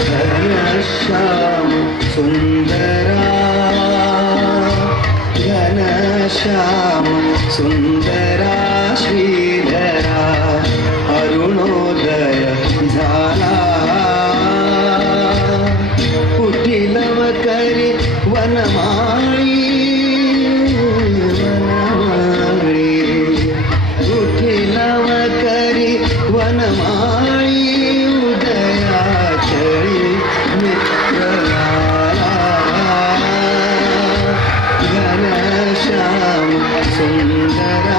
घनश्याम सुंदरा घनश्याम सुंदरा श्रीधरा अरुणोदय झाला कुटिलव करी वनमाळी वनमाळी कुटिलव करी वनमाळी उदयाचळी मित्रलाला घनश्याम सुंदरा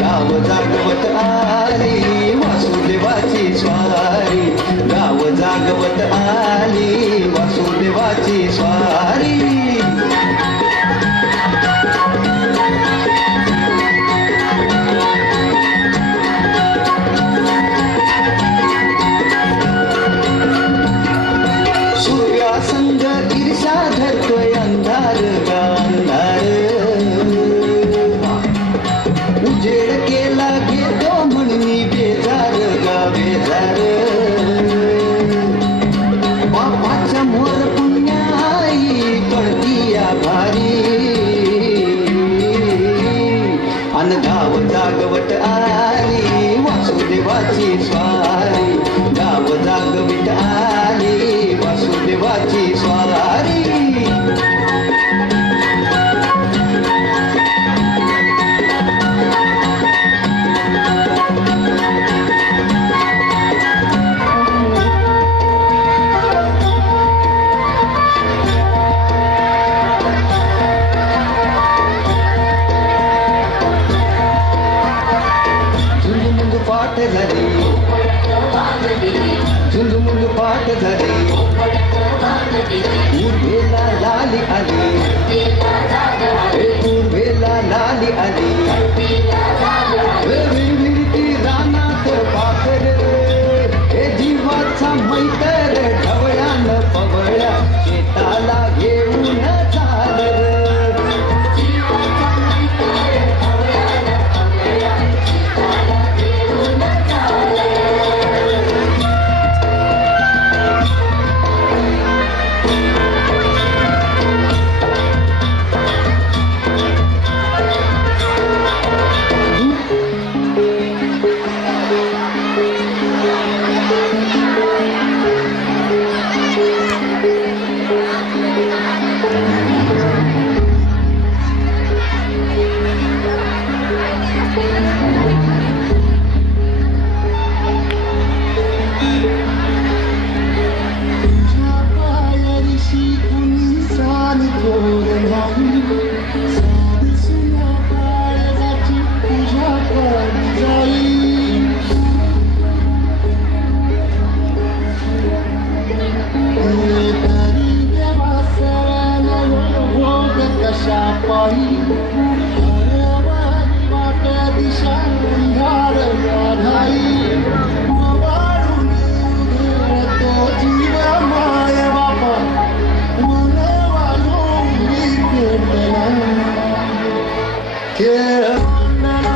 गाव जागवत आली वासुदेवाची स्वारी गाव जागवत आली वासुदेवाची स्वारी सूर्यासंग ईर्षा धरतोय अंधार अंधार उजेड केला घेतो म्हणून बेजार गा बेजार बापाच्या मोर पुण्याई पडती या भारी अन गाव जागवत आली वासुदेवाची स्वारी गाव जागवित आली वासुदेवाची स्वारी पाठ झाली झुंजमुंज पाठ झाली पूर्वेला लाली आली पूर्वेला लाली आली विहिरीती रानात पाखर हे जीवाचा मैतर ढवळ्यान पवळ्या शेताला घेऊन चालर खेळ मांडला,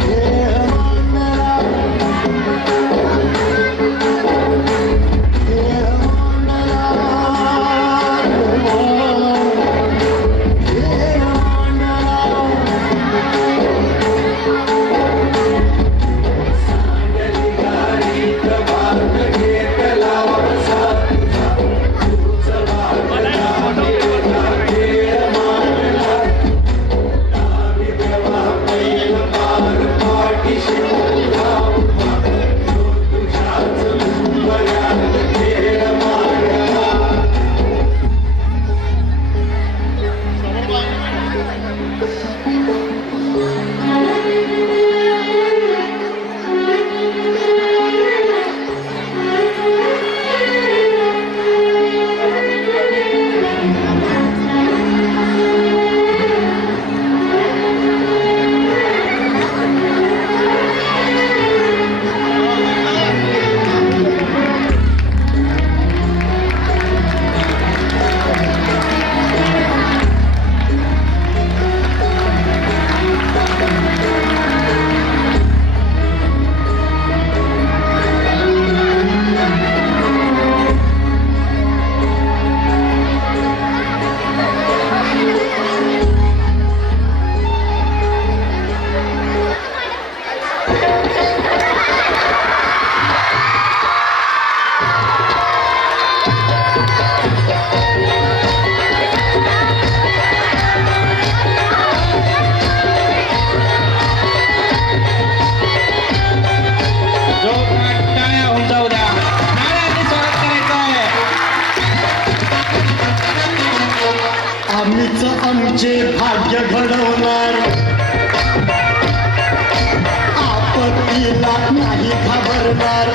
खेळ मांडला, खेळ आम्हीच आमचे भाग्य घडवणार, आपत्तीला नाही घाबरणार.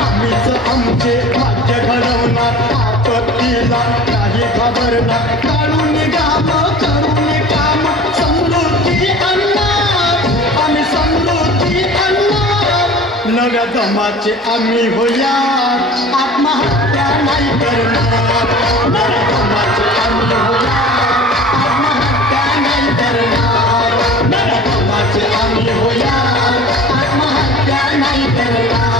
आम्हीच आमचे भाग्य घडवणार, आपत्तीला नाही घाबरणार. काढून काम करून काम समृद्धी आणणार, आम्ही समृद्धी आणणार. नव्या जमाचे आम्ही होया, आत्महत्या नाही करणार. नव्या जमाचे आम्ही होया, आत्महत्या नाही करणार. नव्या जमाचे आम्ही होया, आत्महत्या नाही करणार.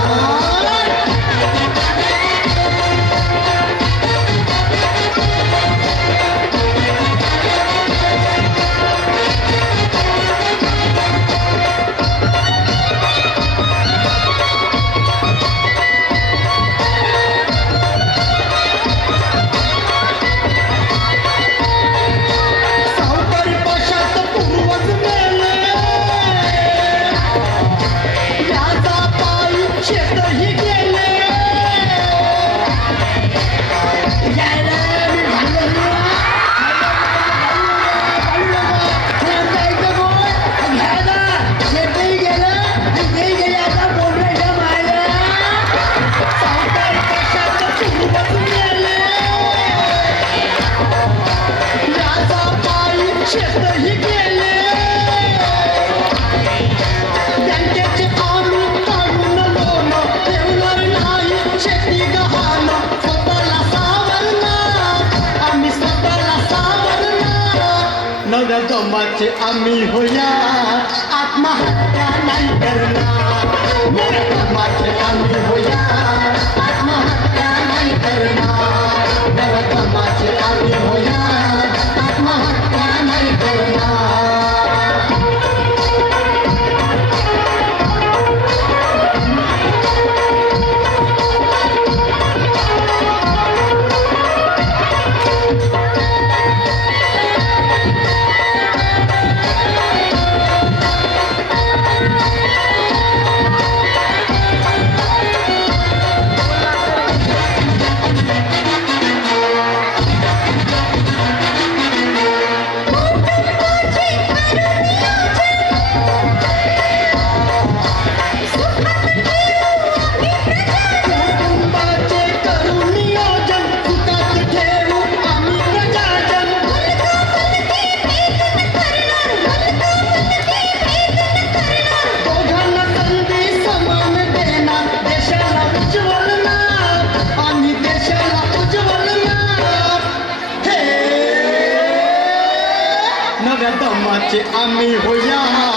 नव्या जमाचे आम्ही होया, आत्महत्या नाही करणार. नव्या जमाचे आम्ही होया, आत्महत्या नाही करणार. नव्या जमाचे आम्ही होया, आत्महत्या नाही करणार. आम्ही होया